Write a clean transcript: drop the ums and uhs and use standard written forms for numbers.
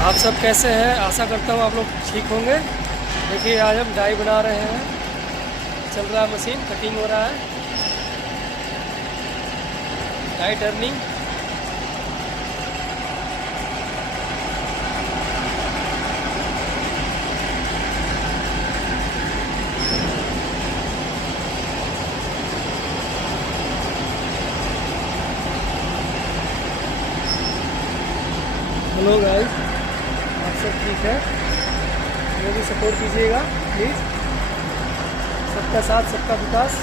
आप सब कैसे हैं? आशा करता हूँ आप लोग ठीक होंगे। देखिए आज हम डाई बना रहे हैं। चल रहा है मशीन, कटिंग हो रहा है, डाई टर्निंग। हेलो गाइस, आप सब ठीक है? मुझे भी सपोर्ट कीजिएगा प्लीज़। सबका साथ सबका विकास।